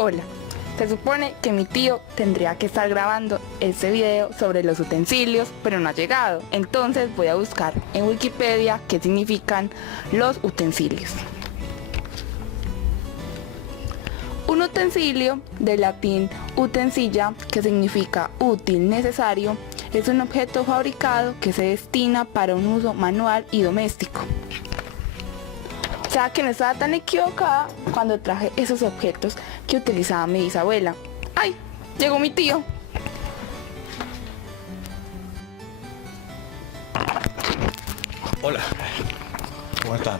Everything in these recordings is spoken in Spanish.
Hola, se supone que mi tío tendría que estar grabando este video sobre los utensilios, pero no ha llegado. Entonces voy a buscar en Wikipedia qué significan los utensilios. Un utensilio, del latín utensilla, que significa útil, necesario, es un objeto fabricado que se destina para un uso manual y doméstico. O sea que no estaba tan equivocada cuando traje esos objetos que utilizaba mi bisabuela. ¡Ay! Llegó mi tío. Hola, ¿cómo están?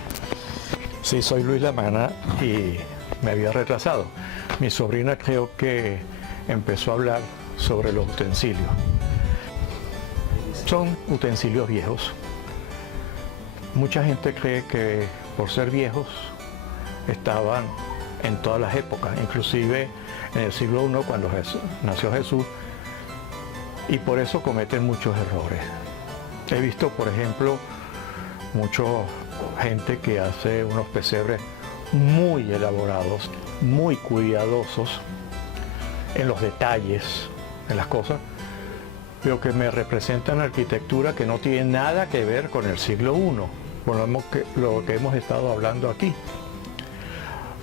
Sí, soy Luis Lamana y me había retrasado. Mi sobrina creo que empezó a hablar sobre los utensilios. Son utensilios viejos. Mucha gente cree que por ser viejos estaban en todas las épocas, inclusive en el siglo I cuando nació Jesús, y por eso cometen muchos errores. He visto, por ejemplo, mucha gente que hace unos pesebres muy elaborados, muy cuidadosos en los detalles, en las cosas, pero que me representan arquitectura que no tiene nada que ver con el siglo I, con lo que hemos estado hablando aquí.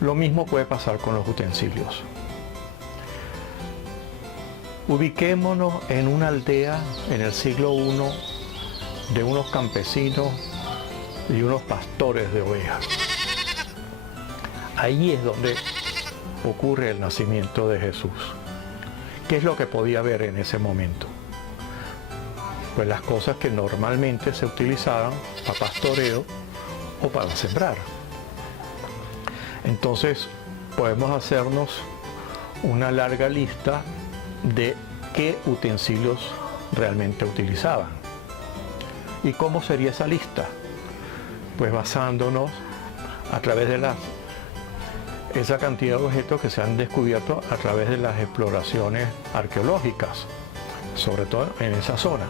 Lo mismo puede pasar con los utensilios. Ubiquémonos en una aldea en el siglo I de unos campesinos y unos pastores de ovejas. Ahí es donde ocurre el nacimiento de Jesús. ¿Qué es lo que podía ver en ese momento? Pues las cosas que normalmente se utilizaban para pastoreo o para sembrar. Entonces podemos hacernos una larga lista de qué utensilios realmente utilizaban. ¿Y cómo sería esa lista? Pues basándonos a través de esa cantidad de objetos que se han descubierto a través de las exploraciones arqueológicas, sobre todo en esa zona.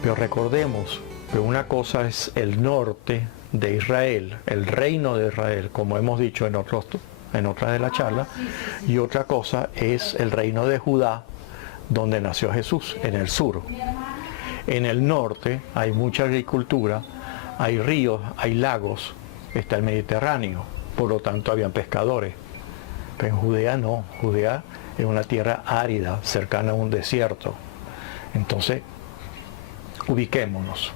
Pero recordemos que una cosa es el norte de Israel, el reino de Israel, como hemos dicho en otras de las charlas, y otra cosa es el reino de Judá, donde nació Jesús, en el sur. En el norte hay mucha agricultura, hay ríos, hay lagos, está el Mediterráneo, por lo tanto habían pescadores. Pero en Judea no, Judea es una tierra árida, cercana a un desierto. Entonces, ubiquémonos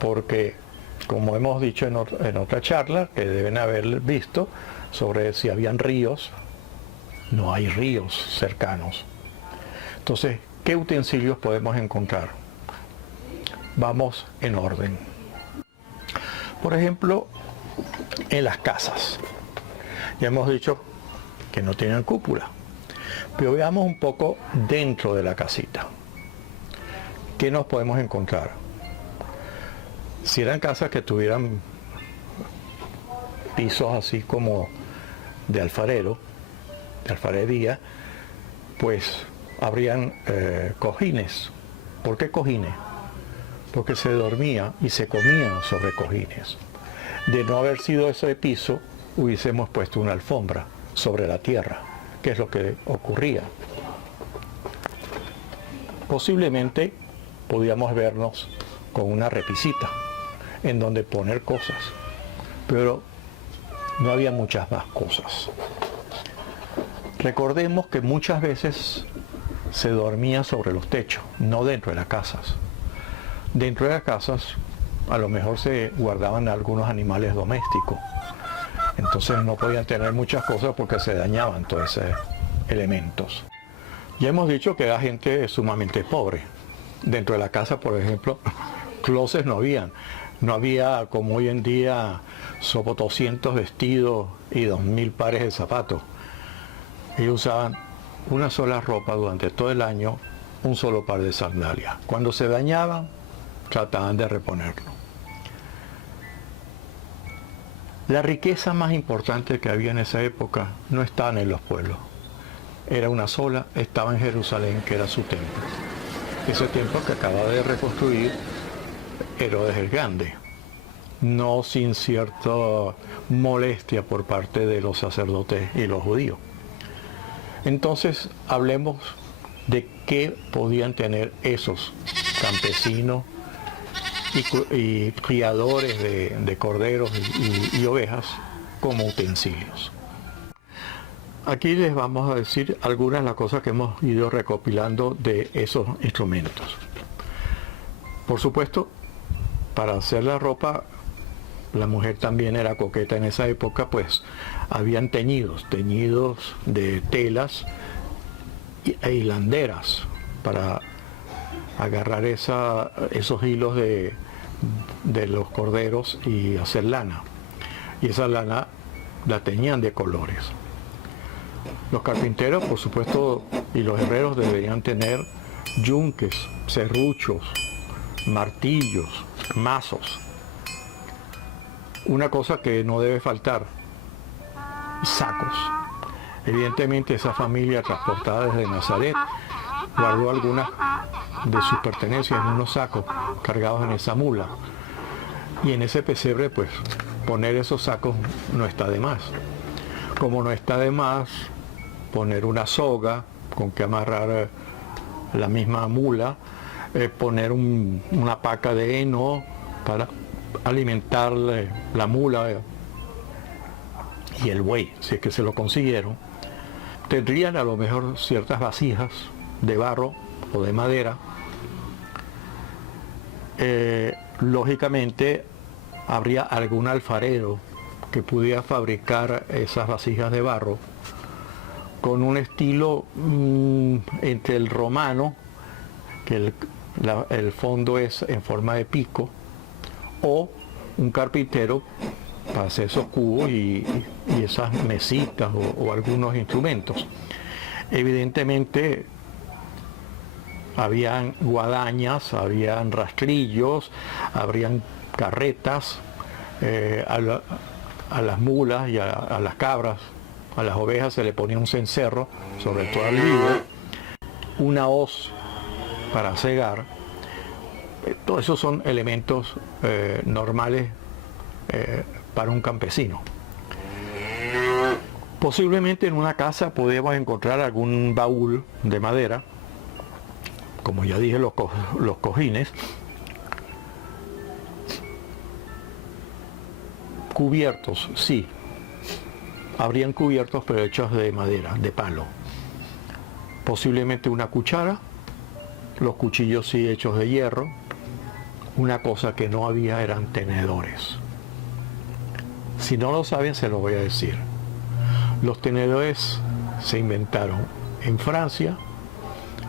porque, como hemos dicho en otra charla, que deben haber visto, sobre si habían ríos, no hay ríos cercanos. Entonces, ¿qué utensilios podemos encontrar? Vamos en orden. Por ejemplo, en las casas. Ya hemos dicho que no tienen cúpula, pero veamos un poco dentro de la casita. ¿Qué nos podemos encontrar? Si eran casas que tuvieran pisos así como de alfarero, de alfarería, pues habrían cojines. ¿Por qué cojines? Porque se dormía y se comía sobre cojines. De no haber sido ese piso, hubiésemos puesto una alfombra sobre la tierra, que es lo que ocurría. Posiblemente podíamos vernos con una repisita en donde poner cosas, pero no había muchas más cosas. Recordemos que muchas veces se dormía sobre los techos, no dentro de las casas. Dentro de las casas a lo mejor se guardaban algunos animales domésticos, entonces no podían tener muchas cosas porque se dañaban todos esos elementos. Ya hemos dicho que era gente sumamente pobre. Dentro de la casa, por ejemplo, closets no había como hoy en día 200 vestidos y 2000 pares de zapatos. Ellos usaban una sola ropa durante todo el año, un solo par de sandalias. Cuando se dañaban, trataban de reponerlo. La riqueza más importante que había en esa época no estaba en los pueblos. Era una sola, estaba en Jerusalén, que era su templo. Ese templo que acaba de reconstruir Herodes el Grande. no sin cierta molestia por parte de los sacerdotes y los judíos. Entonces, hablemos de qué podían tener esos campesinos y criadores de corderos y ovejas como utensilios. Aquí les vamos a decir algunas de las cosas que hemos ido recopilando de esos instrumentos. Por supuesto, para hacer la ropa, la mujer también era coqueta en esa época, pues habían teñidos de telas e hilanderas para agarrar esos hilos de los corderos y hacer lana. Y esa lana la teñían de colores. Los carpinteros, por supuesto, y los herreros deberían tener yunques, serruchos, martillos, mazos. Una cosa que no debe faltar, sacos. Evidentemente esa familia transportada desde Nazaret guardó algunas de sus pertenencias en unos sacos cargados en esa mula. Y en ese pesebre, pues, poner esos sacos no está de más. Como no está de más poner una soga con que amarrar la misma mula, poner una paca de heno para alimentar la mula y el buey, si es que se lo consiguieron. Tendrían a lo mejor ciertas vasijas de barro o de madera. Lógicamente habría algún alfarero que pudiera fabricar esas vasijas de barro con un estilo entre el romano, que el fondo es en forma de pico, o un carpintero para hacer esos cubos y esas mesitas o algunos instrumentos. Evidentemente habían guadañas, habían rastrillos, habrían carretas, a las mulas y a las cabras, a las ovejas se le ponía un cencerro, sobre todo al vivo, una hoz para cegar. Todos esos son elementos normales para un campesino. Posiblemente en una casa podemos encontrar algún baúl de madera, como ya dije, los cojines, cubiertos, sí, habrían cubiertos pero hechos de madera, de palo. Posiblemente una cuchara, los cuchillos sí hechos de hierro. Una cosa que no había eran tenedores. Si no lo saben, se lo voy a decir. Los tenedores se inventaron en Francia,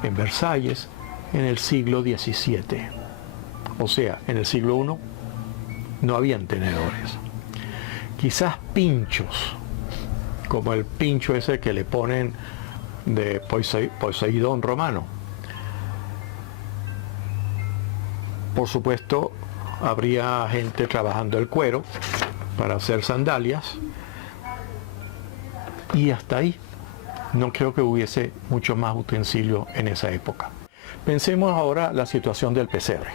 en Versalles, en el siglo XVII. O sea, en el siglo I no habían tenedores. Quizás pinchos, como el pincho ese que le ponen de Poseidón romano. Por supuesto, habría gente trabajando el cuero para hacer sandalias. Y hasta ahí. No creo que hubiese mucho más utensilio en esa época. Pensemos ahora la situación del pesebre.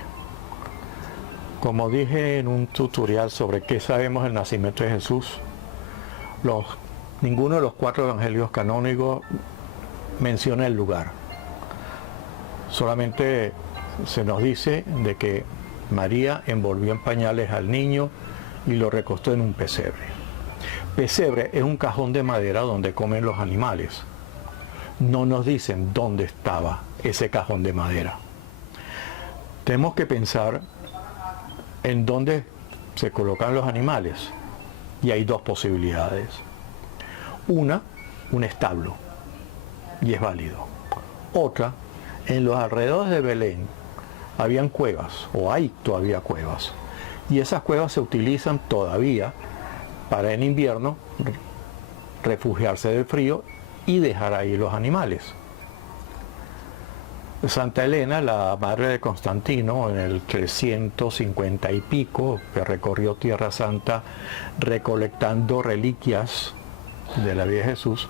Como dije en un tutorial sobre qué sabemos del nacimiento de Jesús, ninguno de los 4 evangelios canónicos menciona el lugar. Solamente se nos dice de que María envolvió en pañales al niño y lo recostó en un pesebre. Pesebre es un cajón de madera donde comen los animales. No nos dicen dónde estaba ese cajón de madera. Tenemos que pensar en dónde se colocan los animales. Y hay 2 posibilidades. Una, un establo, y es válido. Otra, en los alrededores de Belén habían cuevas, o hay todavía cuevas, y esas cuevas se utilizan todavía para en invierno refugiarse del frío y dejar ahí los animales. Santa Elena, la madre de Constantino, en el 350 y pico, que recorrió Tierra Santa recolectando reliquias de la vida de Jesús,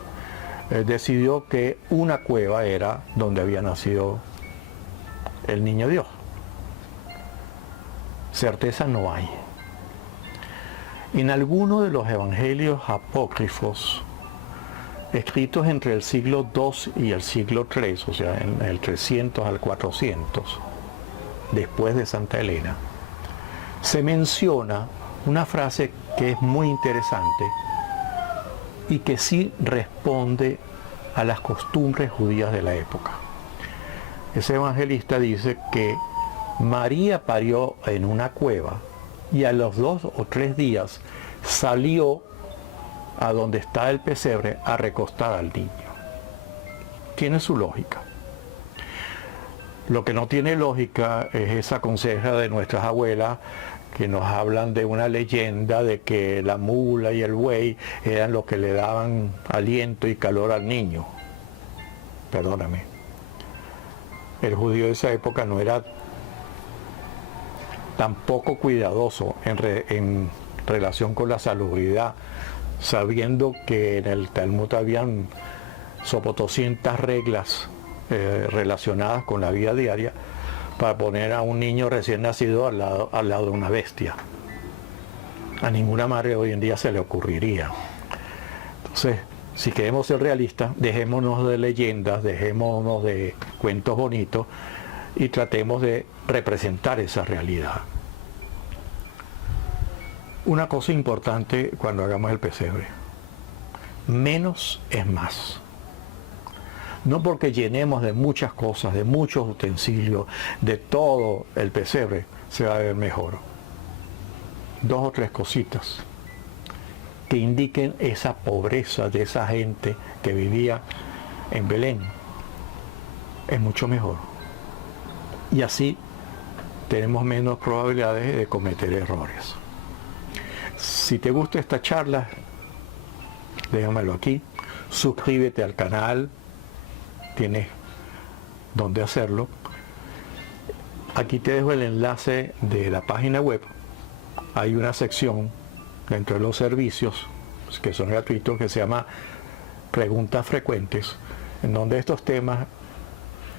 decidió que una cueva era donde había nacido el niño Dios. Certeza no hay. En algunos de los evangelios apócrifos, escritos entre el siglo II y el siglo III, o sea, en el 300 al 400, después de Santa Elena, se menciona una frase que es muy interesante y que sí responde a las costumbres judías de la época. Ese evangelista dice que María parió en una cueva y a los 2 o 3 días salió a donde está el pesebre a recostar al niño. Tiene su lógica. Lo que no tiene lógica es esa conseja de nuestras abuelas que nos hablan de una leyenda de que la mula y el buey eran los que le daban aliento y calor al niño. Perdóname. El judío de esa época no era tan poco cuidadoso en relación con la salubridad, sabiendo que en el Talmud habían sopotoscientas reglas relacionadas con la vida diaria para poner a un niño recién nacido al lado de una bestia. A ninguna madre hoy en día se le ocurriría. Entonces, si queremos ser realistas, dejémonos de leyendas, dejémonos de cuentos bonitos y tratemos de representar esa realidad. Una cosa importante cuando hagamos el pesebre: menos es más. No porque llenemos de muchas cosas, de muchos utensilios, de todo el pesebre, se va a ver mejor. 2 o 3 cositas que indiquen esa pobreza de esa gente que vivía en Belén es mucho mejor. Y así tenemos menos probabilidades de cometer errores. Si te gusta esta charla, déjamelo aquí. Suscríbete al canal. Tienes donde hacerlo. Aquí te dejo el enlace de la página web. Hay una sección dentro de los servicios que son gratuitos que se llama Preguntas Frecuentes, en donde estos temas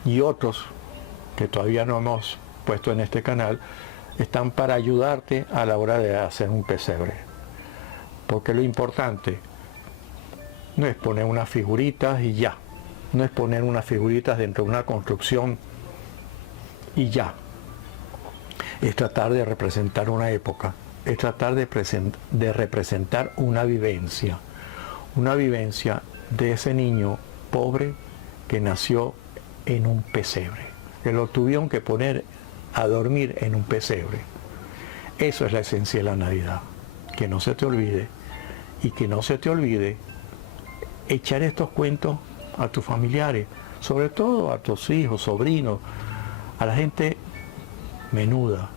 y otros que todavía no hemos puesto en este canal están para ayudarte a la hora de hacer un pesebre. Porque lo importante no es poner unas figuritas y ya. No es poner unas figuritas dentro de una construcción y ya. Es tratar de representar una época. Es tratar de representar una vivencia de ese niño pobre que nació en un pesebre, que lo tuvieron que poner a dormir en un pesebre. Eso es la esencia de la Navidad. Que no se te olvide, y que no se te olvide echar estos cuentos a tus familiares, sobre todo a tus hijos, sobrinos, a la gente menuda,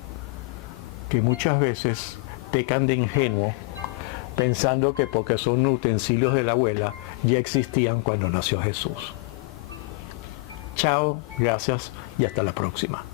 que muchas veces pecan de ingenuo pensando que porque son utensilios de la abuela ya existían cuando nació Jesús. Chao, gracias y hasta la próxima.